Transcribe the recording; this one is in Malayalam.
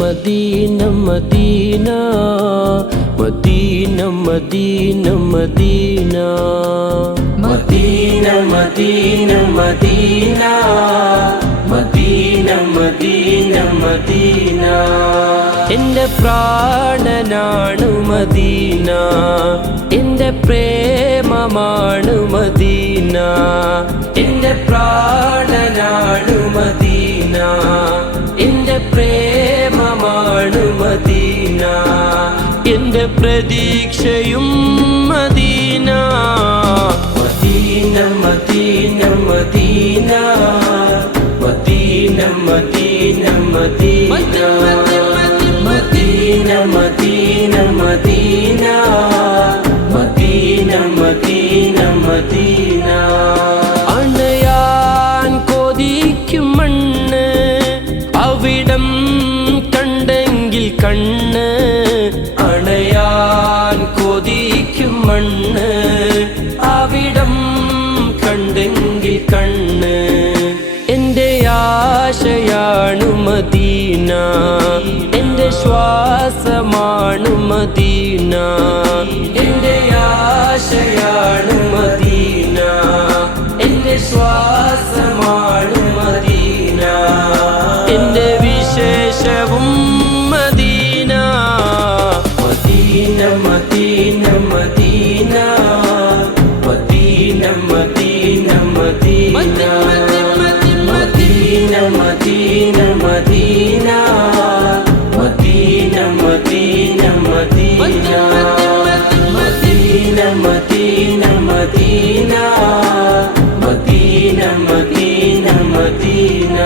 Medina Medina Medina Medina Medina Medina Medina Medina Medina Medina Medina എൻ്റെ പ്രാണനാണു മദീന, എൻ്റെ പ്രേമമാണു മദീന, എൻ്റെ പ്രാണനാണു മദീന, എൻ്റെ പ്രേമമാണു മദീന, എൻ്റെ പ്രതീക്ഷയും Medina. Medina Medina Medina Medina Medina Medina Medina Medina Medina Medina Medina Medina. അണയാൻ കൊതിക്കും മണ്ണ് അവിടം കണ്ടെങ്കിൽ കണ്ണ്, അണയാൻ കൊതിക്കും മണ്ണ് അവിടം കണ്ടെങ്കിൽ കണ്ണ്. എൻ്റെ ആശയാണു മദീന, എൻ്റെ ശ്വാസമാണു മദീന, എൻ്റെ ആശയാണു മദീന, എൻ്റെ ശ്വാസമാണു മദീന, എൻ്റെ വിശേഷവും Medina. Medina Medina Medina Medina Medina Medina Medina Medina Medina Medina Medina Medina Medina Medina Medina Medina Medina Medina.